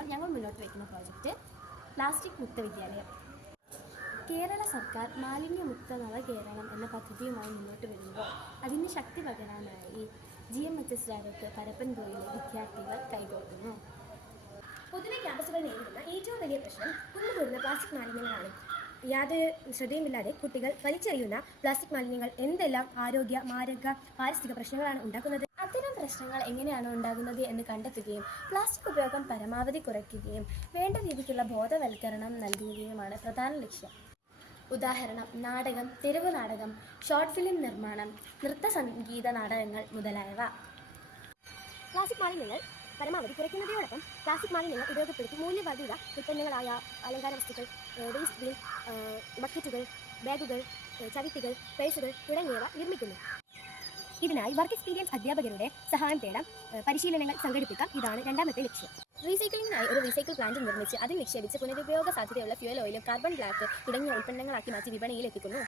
സംബന്ധിച്ചിടത്തോളം ഞങ്ങൾ മുന്നോട്ട് വയ്ക്കുന്ന പ്രോജക്റ്റ് പ്ലാസ്റ്റിക് മുക്ത വിദ്യാലയം. കേരള സർക്കാർ മാലിന്യമുക്ത നവകേരളം എന്ന പദ്ധതിയുമായി മുന്നോട്ട് വരുമ്പോൾ അതിന് ശക്തി പകരാനായി GMHS രാഗത്ത് പരപ്പൻപുഴയിലെ വിദ്യാർത്ഥികൾ കൈകോർക്കുന്നു. പൊതുവെ ക്യാമ്പസുകൾ നേരിടുന്ന ഏറ്റവും വലിയ പ്രശ്നം കുന്നുകൂടുന്ന പ്ലാസ്റ്റിക് മാലിന്യങ്ങളാണ്. യാതൊരു ശ്രദ്ധയുമില്ലാതെ കുട്ടികൾ വലിച്ചെറിയുന്ന പ്ലാസ്റ്റിക് മാലിന്യങ്ങൾ എന്തെല്ലാം ആരോഗ്യ, മാരക, പാരിസ്ഥിതിക പ്രശ്നങ്ങളാണ് ഉണ്ടാക്കുന്നത്. അത്തരം പ്രശ്നങ്ങൾ എങ്ങനെയാണ് ഉണ്ടാകുന്നത് എന്ന് കണ്ടെത്തുകയും പ്ലാസ്റ്റിക് ഉപയോഗം പരമാവധി കുറയ്ക്കുകയും വേണ്ട രീതിക്കുള്ള ബോധവൽക്കരണം നൽകുകയുമാണ് പ്രധാന ലക്ഷ്യം. ഉദാഹരണം: നാടകം, തെരുവ് നാടകം, ഷോർട്ട് ഫിലിം നിർമ്മാണം, നൃത്ത സംഗീത നാടകങ്ങൾ മുതലായവ. പ്ലാസ്റ്റിക് മാലിന്യങ്ങൾ പരമാവധി കുറയ്ക്കുന്നതിനോടൊപ്പം പ്ലാസ്റ്റിക് മാലിന്യങ്ങൾ ഉപയോഗപ്പെടുത്തി മൂല്യവർദ്ധിത ഉൽപ്പന്നങ്ങളായ അലങ്കാര വസ്തുക്കൾ, വേസ്റ്റ് ബിൻ, ബക്കറ്റുകൾ, ബാഗുകൾ, ചവിട്ടികൾ, പേഴ്സുകൾ തുടങ്ങിയവ നിർമ്മിക്കുന്നു. ഇതിനായി വർക്ക് എക്സ്പീരിയൻസ് അധ്യാപകരുടെ സഹായം തേടാം, പരിശീലനങ്ങൾ സംഘടിപ്പിക്കാം. ഇതാണ് രണ്ടാമത്തെ ലക്ഷ്യം. റീസൈക്ലിങ്ങിനായി ഒരു റീസൈക്കിൾ പ്ലാന്റ് നിർമ്മിച്ച് അതിൽ നിക്ഷേപിച്ച് പുനരുപയോഗ സാധ്യതയുള്ള ഫ്യൂൽ ഓയിലും കാർബൺ ബ്ലാക്ക് തുടങ്ങിയ ഉൽപ്പന്നങ്ങളാക്കി മാറ്റി വിപണിയിൽ എത്തിക്കുന്നു.